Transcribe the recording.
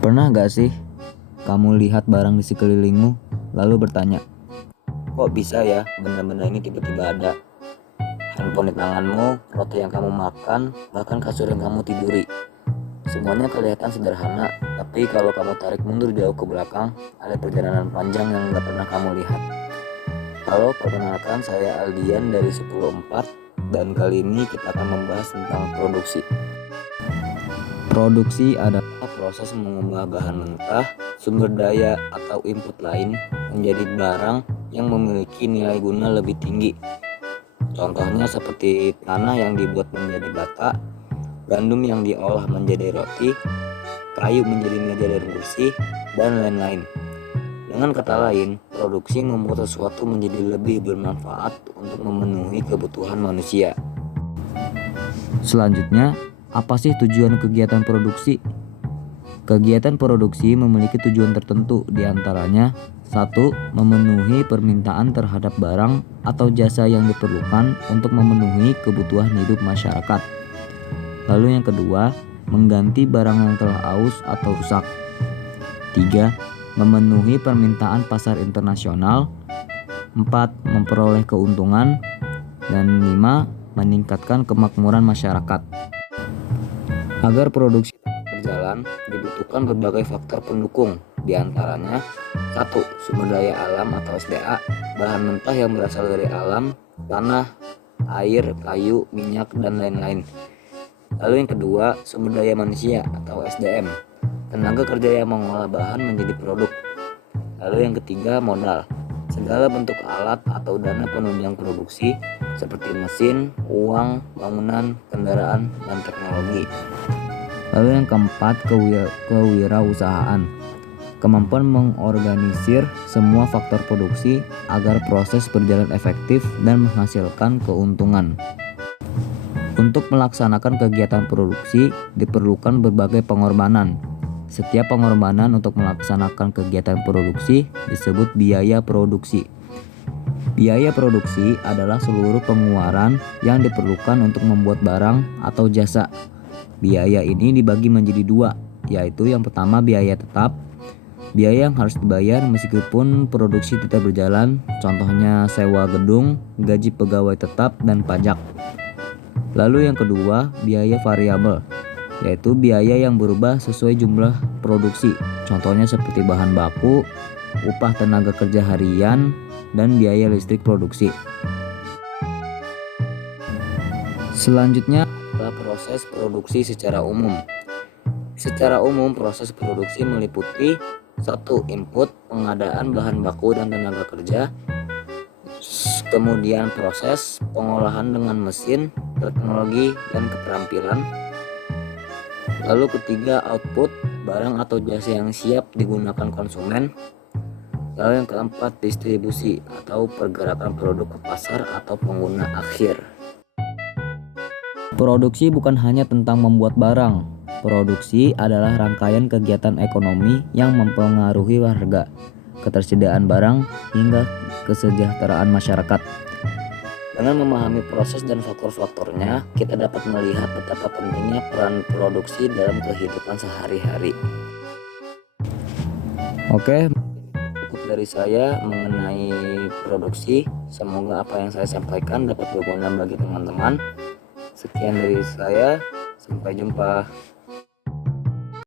Pernah gak sih kamu lihat barang di sekelilingmu lalu bertanya, kok bisa ya benda-benda ini tiba-tiba ada? Handphone di tanganmu, roti yang kamu makan, bahkan kasur yang kamu tiduri. Semuanya kelihatan sederhana, tapi kalau kamu tarik mundur jauh ke belakang, ada perjalanan panjang yang gak pernah kamu lihat. Halo, perkenalkan saya Aldian dari 104 dan kali ini kita akan membahas tentang produksi. Produksi adalah proses mengubah bahan mentah, sumber daya atau input lain menjadi barang yang memiliki nilai guna lebih tinggi. Contohnya seperti tanah yang dibuat menjadi bata, gandum yang diolah menjadi roti, kayu menjadi meja dan kursi, dan lain-lain. Dengan kata lain, produksi membuat sesuatu menjadi lebih bermanfaat untuk memenuhi kebutuhan manusia. Selanjutnya, apa sih tujuan kegiatan produksi? Kegiatan produksi memiliki tujuan tertentu, diantaranya 1. Memenuhi permintaan terhadap barang atau jasa yang diperlukan untuk memenuhi kebutuhan hidup masyarakat. Lalu yang kedua, mengganti barang yang telah aus atau rusak. 3. Memenuhi permintaan pasar internasional. 4. Memperoleh keuntungan. Dan 5. Meningkatkan kemakmuran masyarakat. Agar produksi berjalan, dibutuhkan berbagai faktor pendukung, diantaranya 1. Sumber daya alam atau SDA, bahan mentah yang berasal dari alam, tanah, air, kayu, minyak, dan lain-lain. Lalu yang kedua, sumber daya manusia atau SDM, tenaga kerja yang mengolah bahan menjadi produk. Lalu yang ketiga, modal, segala bentuk alat atau dana penunjang produksi seperti mesin, uang, bangunan, kendaraan, dan teknologi. Lalu yang keempat, kewirausahaan, kemampuan mengorganisir semua faktor produksi agar proses berjalan efektif dan menghasilkan keuntungan. Untuk melaksanakan kegiatan produksi diperlukan berbagai pengorbanan. Setiap pengorbanan untuk melaksanakan kegiatan produksi disebut biaya produksi. Biaya produksi adalah seluruh pengeluaran yang diperlukan untuk membuat barang atau jasa. Biaya ini dibagi menjadi dua, yaitu yang pertama biaya tetap, biaya yang harus dibayar meskipun produksi tidak berjalan, contohnya sewa gedung, gaji pegawai tetap, dan pajak. Lalu yang kedua, biaya variabel, yaitu biaya yang berubah sesuai jumlah produksi, contohnya seperti bahan baku, upah tenaga kerja harian, dan biaya listrik produksi. Selanjutnya adalah proses produksi secara umum. Secara umum, proses produksi meliputi 1. Input, pengadaan bahan baku dan tenaga kerja. Kemudian proses pengolahan dengan mesin, teknologi, dan keterampilan. Lalu ketiga, output, barang atau jasa yang siap digunakan konsumen. Lalu yang keempat, distribusi atau pergerakan produk ke pasar atau pengguna akhir. Produksi bukan hanya tentang membuat barang. Produksi adalah rangkaian kegiatan ekonomi yang mempengaruhi harga, ketersediaan barang, hingga kesejahteraan masyarakat. Dengan memahami proses dan faktor-faktornya, kita dapat melihat betapa pentingnya peran produksi dalam kehidupan sehari-hari. Oke, cukup dari saya mengenai produksi. Semoga apa yang saya sampaikan dapat berguna bagi teman-teman. Sekian dari saya, sampai jumpa.